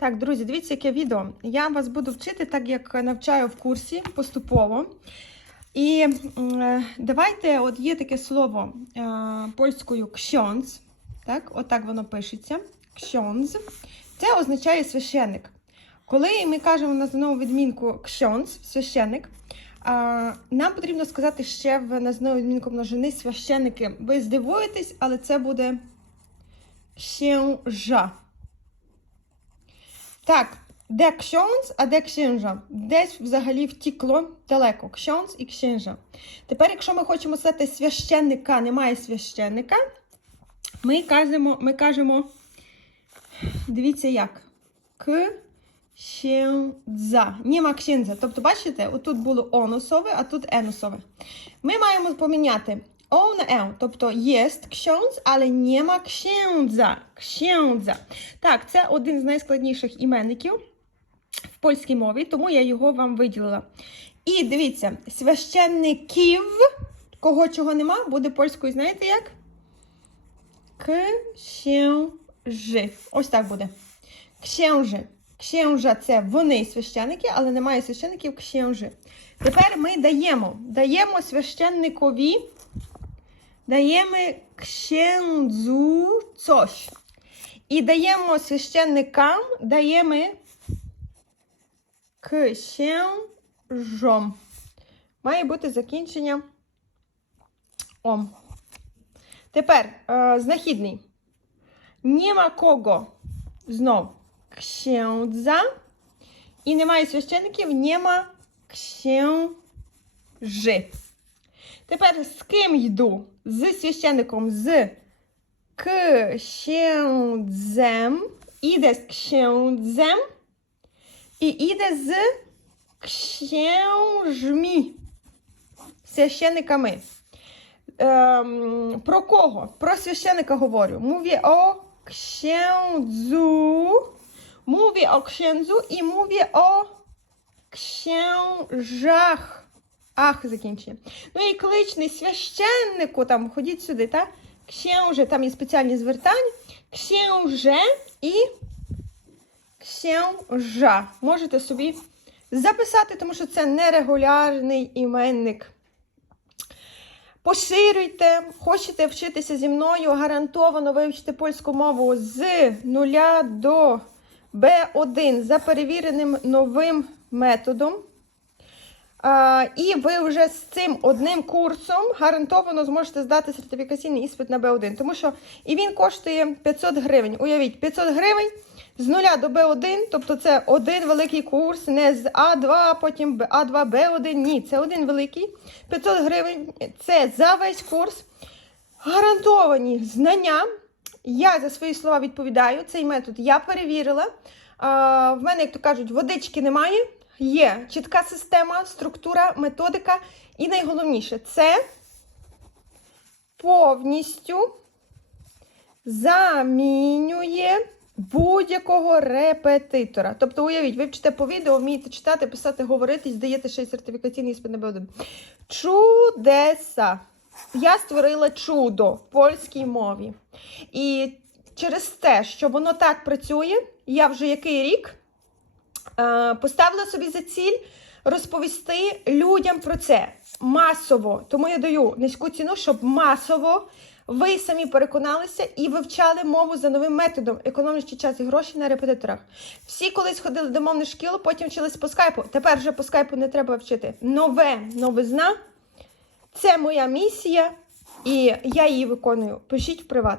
Так, друзі, дивіться, яке відео. Я вас буду вчити так, як навчаю в курсі поступово. І е, давайте, от є таке слово е, польською ksiądz, так, отак воно пишеться. Ksiądz. Це означає священник. Коли ми кажемо на знову відмінку ksiądz, священник, нам потрібно сказати ще в називну відмінку множини священники. Ви здивуєтесь, але це буде księża. Так, де ksiądz, а де księża? Десь взагалі втікло далеко. Ksiądz і księża. Тепер, якщо ми хочемо сказати священника, немає священника, ми кажемо, ми кажемо дивіться як. К księdza. Нема księdza. Тобто, бачите, отут було оносове, а тут еносове. Ми маємо поміняти на е. Тобто є ksiądz, але нема księdza. Księdza. Так, це один з найскладніших іменників в польській мові, тому я його вам виділила. І дивіться, священників, кого чого нема, буде польською, знаєте як? Księży. Ось так буде. Księży. Księża – це вони священники, але немає священників księży. Тепер ми даємо. Даємо священникові, даємо księdzu coś. І даємо священникам, даємо księżom. Має бути закінчення ом. Тепер е, знахідний. Нема кого. Знов księdza. І немає священників, нема księży. Тепер з ким йду? З священником, з księdzem. Іде з księdzem. І іде з księżmi. Священниками. Ем, про кого? Про священника говорю. Mówię o księdzu. Mówię o księdzu і mówię o księżach. Ах, закінчення. Ну і кличний священнику, там, ходіть сюди, так? Księże, там є спеціальні звертання. Księże і księża. Можете собі записати, тому що це нерегулярний іменник. Поширюйте, хочете вчитися зі мною, гарантовано вивчите польську мову з 0 до Б1 за перевіреним новим методом. А, і ви вже з цим одним курсом гарантовано зможете здати сертифікаційний іспит на Б1, тому що і він коштує 500 гривень. Уявіть, 500 гривень з 0 до Б1, тобто це один великий курс, не з А2, потім А2, Б1. Ні, це один великий. 500 гривень це за весь курс. Гарантовані знання. Я за свої слова відповідаю. Цей метод я перевірила. В мене, як то кажуть, водички немає. Є чітка система, структура, методика. І найголовніше це повністю замінює будь-якого репетитора. Тобто, уявіть, ви вчите по відео, вмієте читати, писати, говорити здаєте ще й сертифікаційний іспит на Б1. Чудеса! Я створила чудо в польській мові. І через те, що воно так працює, я вже який рік поставила собі за ціль розповісти людям про це масово. Тому я даю низьку ціну, щоб масово ви самі переконалися і вивчали мову за новим методом, економлячи час і гроші на репетиторах. Всі колись ходили до мовної шкіли, потім вчились по скайпу. Тепер вже по скайпу не треба вчити. Нове новизна. Це моя місія, і я її виконую. Пишіть в приват.